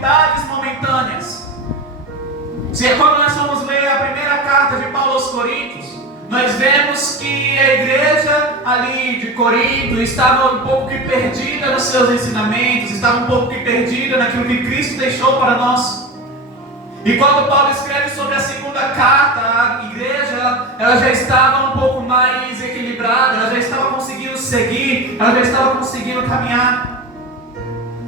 dificuldades momentâneas. Se quando nós vamos ler a primeira carta de Paulo aos Coríntios, nós vemos que a igreja ali de Corinto estava um pouco que perdida nos seus ensinamentos, estava um pouco que perdida naquilo que Cristo deixou para nós. E quando Paulo escreve sobre a segunda carta, a igreja ela já estava um pouco mais equilibrada, ela já estava conseguindo seguir, ela já estava conseguindo caminhar.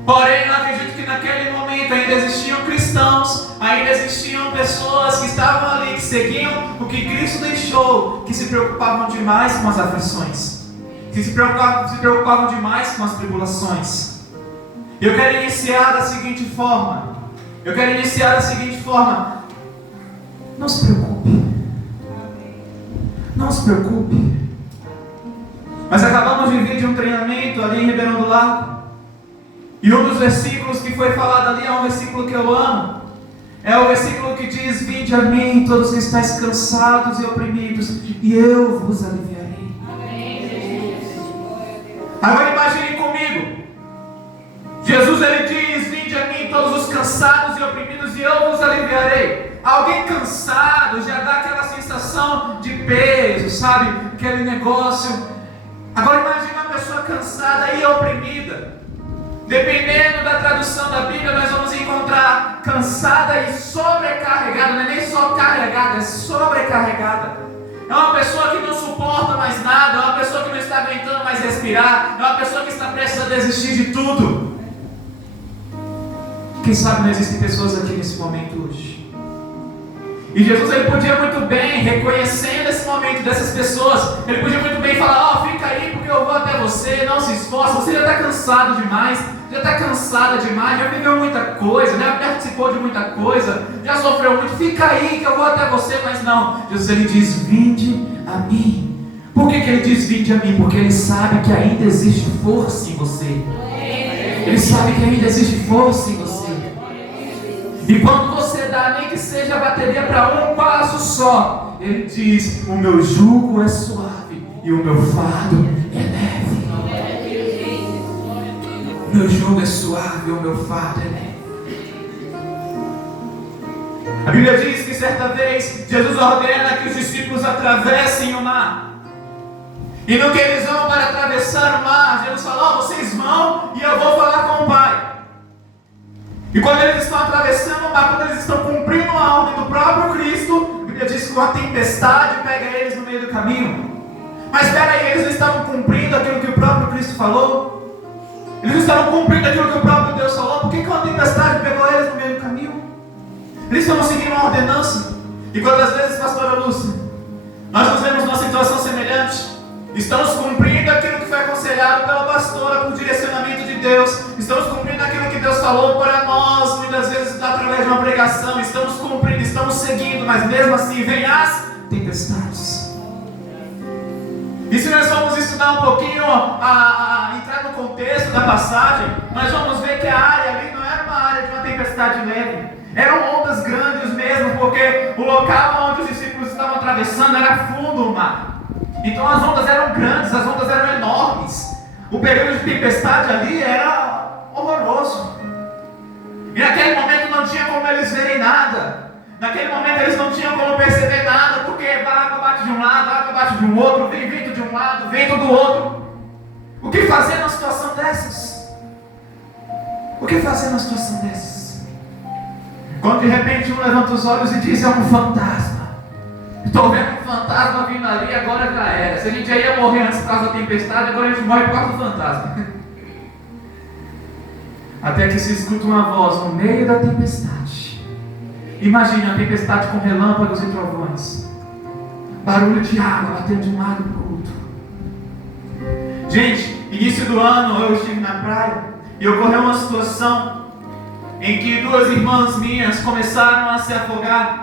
Porém, eu acredito que naquele momento ainda existiam cristãos, ainda existiam pessoas que estavam ali, que seguiam o que Cristo deixou, que se preocupavam demais com as aflições, que se preocupavam demais com as tribulações. Eu quero iniciar da seguinte forma. Não se preocupe. Não se preocupe. Nós acabamos de vir de um treinamento ali em Ribeirão do Lago. E um dos versículos que foi falado ali é um versículo que eu amo. É o versículo que diz: vinde a mim, todos que estáis cansados e oprimidos, e eu vos aliviarei. Agora imagine comigo. Jesus ele diz: vinde a mim todos os cansados e oprimidos, e eu vos aliviarei. Alguém cansado já dá aquela sensação de peso, sabe? Aquele negócio. Agora imagine uma pessoa cansada e oprimida. Dependendo da tradução da Bíblia, nós vamos encontrar cansada e sobrecarregada. Não é nem só carregada, é sobrecarregada. É uma pessoa que não suporta mais nada, é uma pessoa que não está aguentando mais respirar, é uma pessoa que está prestes a desistir de tudo. Quem sabe não existem pessoas aqui nesse momento hoje. E Jesus ele podia muito bem, reconhecendo esse momento dessas pessoas, ele podia muito bem falar: fica aí porque eu vou até você, não se esforce, você já está cansado demais, já está cansada demais, já viveu muita coisa, já participou de muita coisa, já sofreu muito, fica aí que eu vou até você. Mas não, Jesus ele diz: vinde a mim. Por que ele diz vinde a mim? Porque ele sabe que ainda existe força em você. Ele sabe que ainda existe força em você. E quando você dá nem que seja a bateria para um passo só, ele diz: o meu jugo é suave e o meu fardo é leve. O meu jugo é suave e o meu fardo é leve. A Bíblia diz que certa vez Jesus ordena que os discípulos atravessem o mar. E no que eles vão para atravessar o mar, Jesus fala: vocês vão e eu vou falar com o Pai. E quando eles estão atravessando o mar, quando eles estão cumprindo a ordem do próprio Cristo, a Bíblia diz que uma tempestade pega eles no meio do caminho. Mas espera aí, eles não estavam cumprindo aquilo que o próprio Cristo falou? Eles não estavam cumprindo aquilo que o próprio Deus falou? Por que uma tempestade pegou eles no meio do caminho? Eles estavam seguindo uma ordenança. E quantas vezes, pastora Lúcia, nós nos vemos numa situação semelhante? Estamos cumprindo aquilo que foi aconselhado pela pastora, por direcionamento de Deus. Estamos cumprindo aquilo que Deus falou para nós, muitas vezes através de uma pregação. Estamos cumprindo, estamos seguindo, mas mesmo assim vem as tempestades. E se nós vamos estudar um pouquinho, entrar no contexto da passagem, nós vamos ver que a área ali não era uma área de uma tempestade leve. Eram ondas grandes mesmo, porque o local onde os discípulos estavam atravessando era fundo o mar. Então as ondas eram grandes, as ondas eram enormes. O período de tempestade ali era horroroso. E naquele momento não tinha como eles verem nada. Naquele momento eles não tinham como perceber nada, porque a água bate de um lado, a água bate de um outro, vem vento de um lado, vento do outro. O que fazer numa situação dessas? O que fazer numa situação dessas? Quando de repente um levanta os olhos e diz: é um fantasma. Estou vendo um fantasma vindo ali, agora já era. Se a gente já ia morrer antes por causa da tempestade, agora a gente morre por causa do fantasma. Até que se escuta uma voz no meio da tempestade. Imagine a tempestade com relâmpagos e trovões. Barulho de água batendo de um lado para o outro. Gente, início do ano eu estive na praia e ocorreu uma situação em que duas irmãs minhas começaram a se afogar.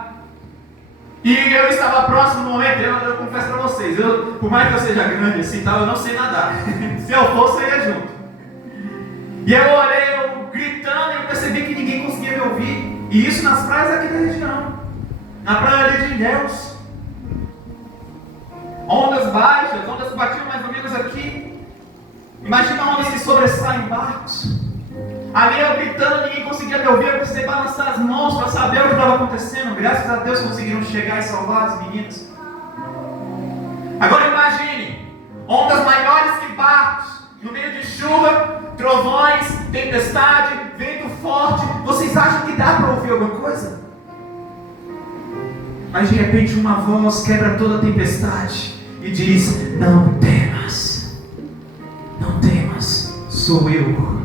E eu estava próximo no momento. Eu confesso para vocês, por mais que eu seja grande assim, eu não sei nadar. Se eu fosse, eu ia junto. E eu olhei, gritando, e eu percebi que ninguém conseguia me ouvir. E isso nas praias aqui da região. Na praia ali de Ilhéus. Ondas baixas, ondas batiam mais ou menos aqui. Imagina ondas que sobressaem em barcos. Ali eu gritando, ninguém conseguia me ouvir. Eu passar as mãos para saber o que estava acontecendo. Graças a Deus conseguiram chegar e salvar as meninas. Agora imagine, ondas maiores que barcos, no meio de chuva, trovões, tempestade, vento forte. Vocês acham que dá para ouvir alguma coisa? Mas de repente uma voz quebra toda a tempestade e diz: não temas, não temas, sou eu.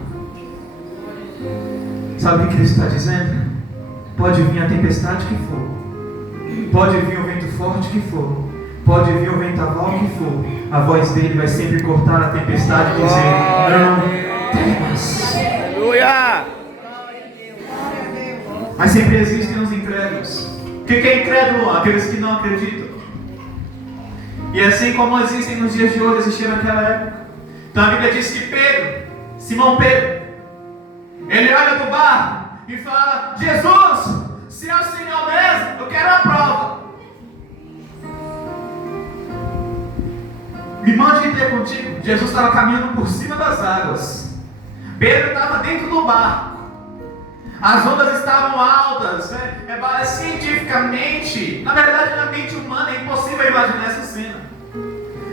Sabe o que ele está dizendo? Pode vir a tempestade que for, pode vir o vento forte que for, pode vir o ventaval que for, a voz dele vai sempre cortar a tempestade e dizer: não temas. Aleluia! Mas sempre existem os incrédulos. O que é incrédulo? Aqueles que não acreditam. E assim como existem nos dias de hoje, existia naquela época. Então a Bíblia diz que Pedro, Simão Pedro, ele olha do barco e fala: Jesus, se é o Senhor mesmo, eu quero a prova. Me mande ter contigo. Jesus estava caminhando por cima das águas. Pedro estava dentro do barco. As ondas estavam altas, né? Cientificamente, na verdade na mente humana é impossível imaginar essa cena.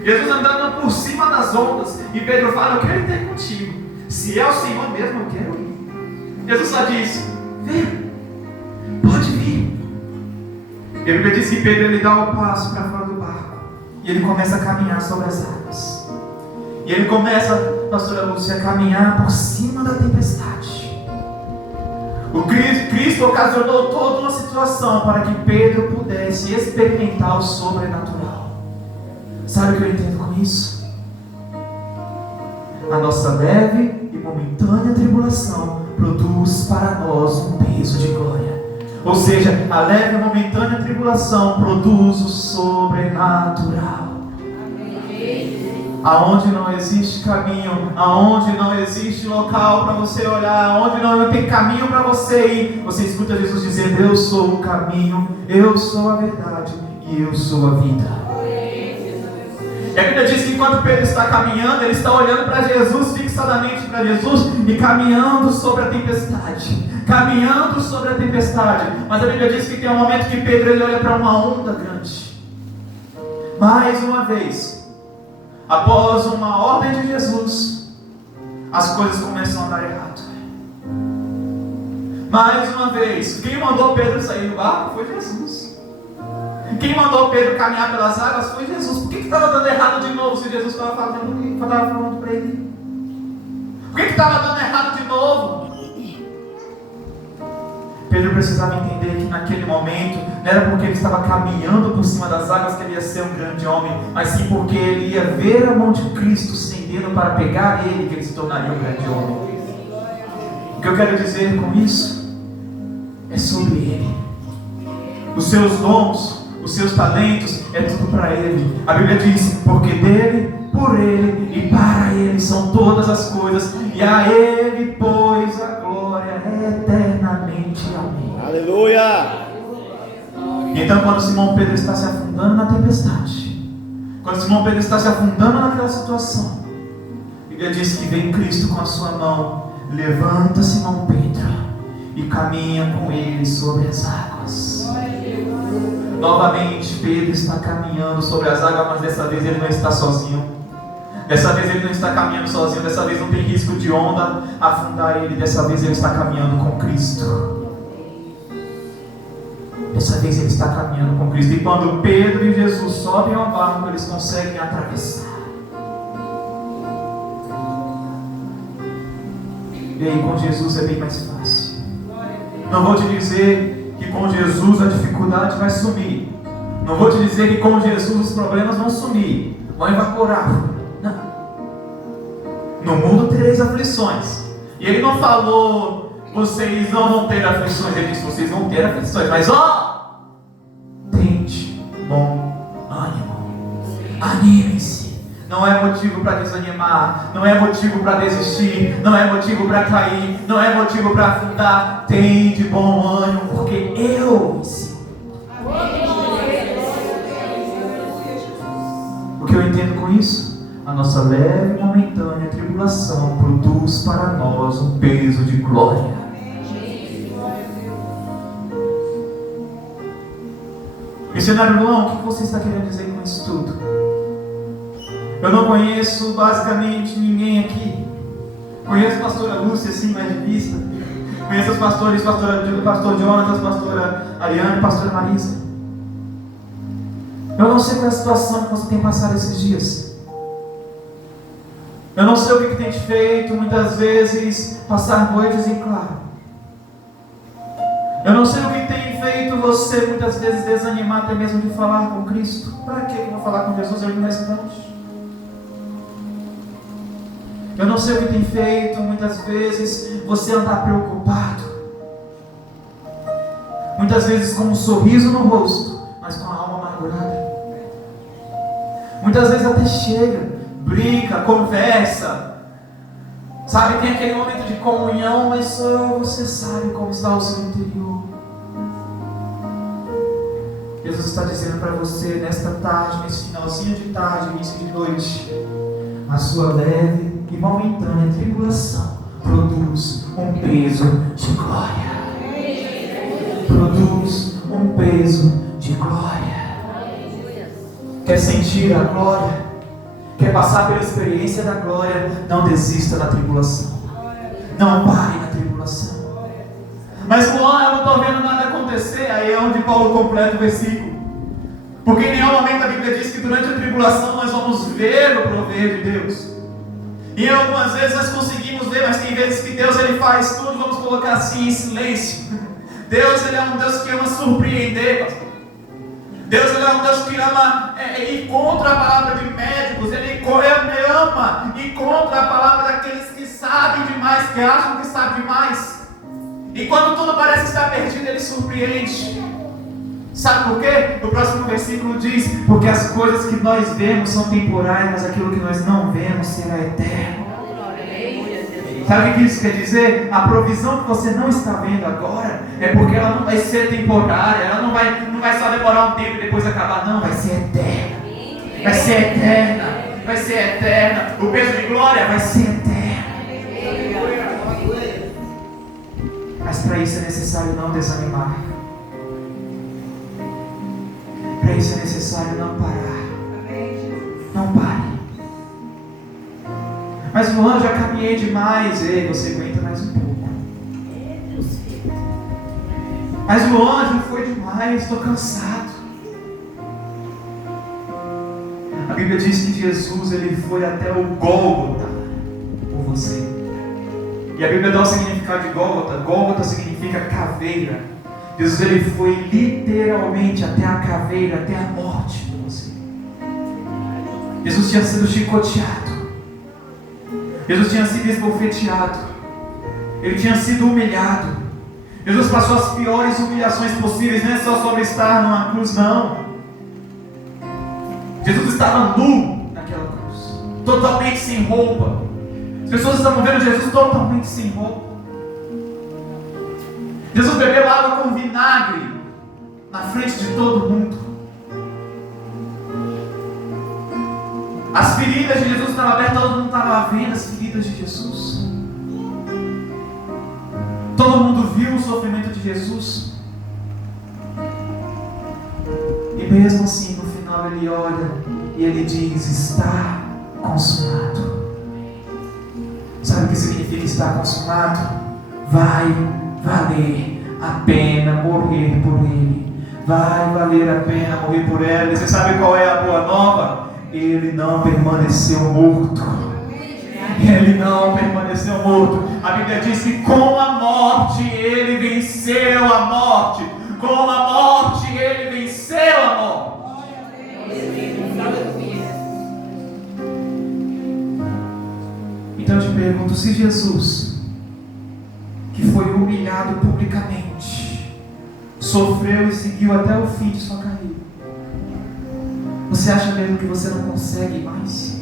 Jesus andando por cima das ondas e Pedro fala: eu quero ir contigo. Se é o Senhor mesmo, eu quero ir. Jesus só diz: vem, pode vir. E a Bíblia diz que Pedro ele dá um passo para fora do barco e ele começa a caminhar sobre as águas. E ele começa, pastora Lúcia, a caminhar por cima da tempestade. O Cristo ocasionou toda uma situação para que Pedro pudesse experimentar o sobrenatural. Sabe o que eu entendo com isso? A nossa leve e momentânea tribulação produz para nós um peso de glória. Ou seja, a leve e momentânea tribulação produz o sobrenatural. Aonde não existe caminho, aonde não existe local para você olhar, aonde não tem caminho para você ir, você escuta Jesus dizendo: eu sou o caminho, eu sou a verdade e eu sou a vida. E a Bíblia diz que enquanto Pedro está caminhando, ele está olhando para Jesus, fixadamente para Jesus, e caminhando sobre a tempestade. Caminhando sobre a tempestade. Mas a Bíblia diz que tem um momento que Pedro ele olha para uma onda grande. Mais uma vez, após uma ordem de Jesus, as coisas começam a dar errado. Mais uma vez, quem mandou Pedro sair do barco foi Jesus. Quem mandou Pedro caminhar pelas águas foi Jesus. Por que estava dando errado de novo se Jesus estava falando para ele? Por que estava dando errado de novo? Pedro precisava entender que naquele momento não era porque ele estava caminhando por cima das águas que ele ia ser um grande homem, mas sim porque ele ia ver a mão de Cristo estendendo para pegar ele, que ele se tornaria um grande homem. O que eu quero dizer com isso é sobre ele. Os seus dons, os seus talentos, é tudo para ele. A Bíblia diz: porque dele, por ele e para ele são todas as coisas, e a ele pois a glória eternamente. Amém. Aleluia! Então, quando Simão Pedro está se afundando na tempestade, quando Simão Pedro está se afundando naquela situação, a Bíblia diz que vem Cristo com a sua mão, levanta Simão Pedro e caminha com ele sobre as águas. Novamente Pedro está caminhando sobre as águas, mas dessa vez ele não está sozinho. Dessa vez ele não está caminhando sozinho, dessa vez não tem risco de onda afundar ele, dessa vez ele está caminhando com Cristo. Dessa vez ele está caminhando com Cristo. E quando Pedro e Jesus sobem ao barco, eles conseguem atravessar. E aí com Jesus é bem mais fácil. Não vou te dizer que com Jesus a dificuldade vai sumir. Não vou te dizer que com Jesus os problemas vão sumir, vão evaporar. Não. No mundo tereis aflições. E ele não falou: vocês não vão ter aflições. Ele disse: vocês vão ter aflições. Mas tende bom ânimo. Anime-se. Não é motivo para desanimar, não é motivo para desistir, não é motivo para cair, não é motivo para afundar. Tem de bom ânimo, porque eu venci. O que eu entendo com isso? A nossa leve e momentânea tribulação produz para nós um peso de glória. Missionário Luan, o que você está querendo dizer com isso tudo? Eu não conheço basicamente ninguém aqui. Conheço a pastora Lúcia, assim, mais de vista. Conheço os pastores, pastor Jonatas, pastora Ariane, pastora Marisa. Eu não sei qual é a situação que você tem passado esses dias. Eu não sei o que tem te feito, muitas vezes, passar noites em claro. Eu não sei o que tem feito você, muitas vezes, desanimar até mesmo de falar com Cristo. Para que eu vou falar com Jesus? Ele não responde. Eu não sei o que tem feito, muitas vezes, você andar preocupado. Muitas vezes com um sorriso no rosto, mas com a alma amargurada. Muitas vezes até chega, brinca, conversa. Sabe, tem aquele momento de comunhão, mas só você sabe como está o seu interior. Jesus está dizendo para você, nesta tarde, nesse finalzinho de tarde, início de noite, a sua leve e momentânea tribulação produz um peso de glória. Produz um peso de glória. Quer sentir a glória? Quer passar pela experiência da glória? Não desista da tribulação. Não pare na tribulação. Mas Luan, eu não estou vendo nada acontecer. Aí é onde Paulo completa o versículo. Porque em nenhum momento a Bíblia diz que durante a tribulação nós vamos ver o prover de Deus. E algumas vezes nós conseguimos ver, mas tem vezes que Deus ele faz tudo, vamos colocar assim, em silêncio. Deus ele é um Deus que ama surpreender, pastor. Deus ele é um Deus que ama ir contra a palavra de médicos. Ele ama ir contra a palavra daqueles que sabem demais, que acham que sabem demais. E quando tudo parece estar perdido, ele surpreende. Sabe por quê? O próximo versículo diz: porque as coisas que nós vemos são temporais, mas aquilo que nós não vemos será eterno. Sabe o que isso quer dizer? A provisão que você não está vendo agora é porque ela não vai ser temporária, ela não vai só demorar um tempo e depois acabar, não, vai ser eterna. Vai ser eterna, vai ser eterna. O peso de glória vai ser eterno. Mas para isso é necessário não desanimar. Para isso é necessário não parar. Não pare. Mas Luan, já caminhei demais. Ei, você aguenta mais um pouco. Mas Luan, já foi demais, estou cansado. A Bíblia diz que Jesus ele foi até o Gólgota por você. E a Bíblia dá o significado de Gólgota. Gólgota significa caveira. Jesus ele foi literalmente até a caveira, até a morte por você. Jesus tinha sido chicoteado. Jesus tinha sido esbofeteado. Ele tinha sido humilhado. Jesus passou as piores humilhações possíveis. Não é só sobre estar numa cruz, não. Jesus estava nu naquela cruz, totalmente sem roupa. As pessoas estavam vendo Jesus totalmente sem roupa. Jesus bebeu água com vinagre na frente de todo mundo. As feridas de Jesus estavam abertas, todo mundo estava vendo as feridas de Jesus. Todo mundo viu o sofrimento de Jesus. E mesmo assim, no final ele olha e ele diz: está consumado. Sabe o que significa estar consumado? Vai valer a pena morrer por ele. Vai valer a pena morrer por ela. E você sabe qual é a boa nova? Ele não permaneceu morto. Ele não permaneceu morto. A Bíblia diz que com a morte ele venceu a morte. Com a morte ele venceu a morte. Então eu te pergunto, se Jesus, que foi humilhado publicamente, sofreu e seguiu até o fim de sua carreira, você acha mesmo que você não consegue mais?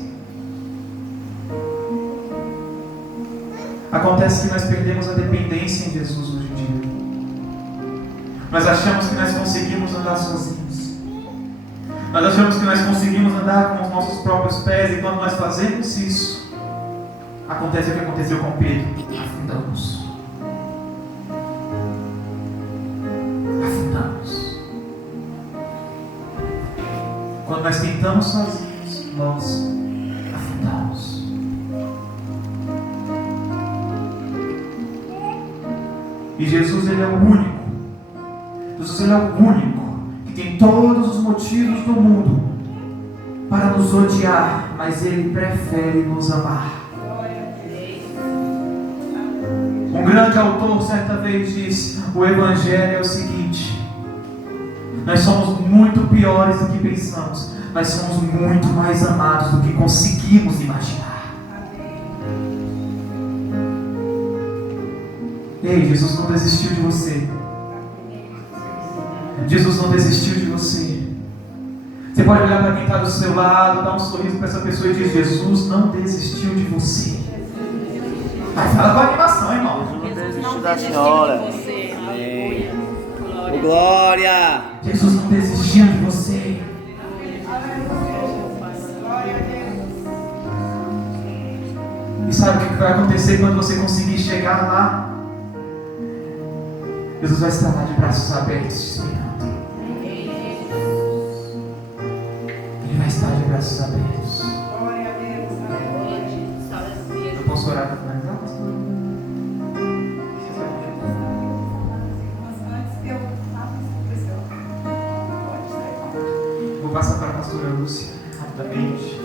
Acontece que nós perdemos a dependência em Jesus hoje em dia. Nós achamos que nós conseguimos andar sozinhos. Nós achamos que nós conseguimos andar com os nossos próprios pés. E quando nós fazemos isso, acontece o que aconteceu com Pedro: afundamos. Quando nós tentamos sozinhos, nós afundamos. E Jesus, Ele é o único. Jesus, Ele é o único que tem todos os motivos do mundo para nos odiar, mas Ele prefere nos amar. Um grande autor certa vez disse: o Evangelho é o seguinte: nós somos muito piores do que pensamos, mas somos muito mais amados do que conseguimos imaginar. Ei, Jesus não desistiu de você. Jesus não desistiu de você. Você pode olhar para quem está do seu lado, dar um sorriso para essa pessoa e dizer: Jesus não desistiu de você. Mas fala com animação, irmão. Jesus não desistiu da senhora. Ô, glória! Jesus não desistiu de você. E sabe o que vai acontecer quando você conseguir chegar lá? Jesus vai estar lá de braços abertos te esperando. Ele vai estar de braços abertos. Eu posso orar para finalizar? Vou passar para a pastora Lúcia rapidamente.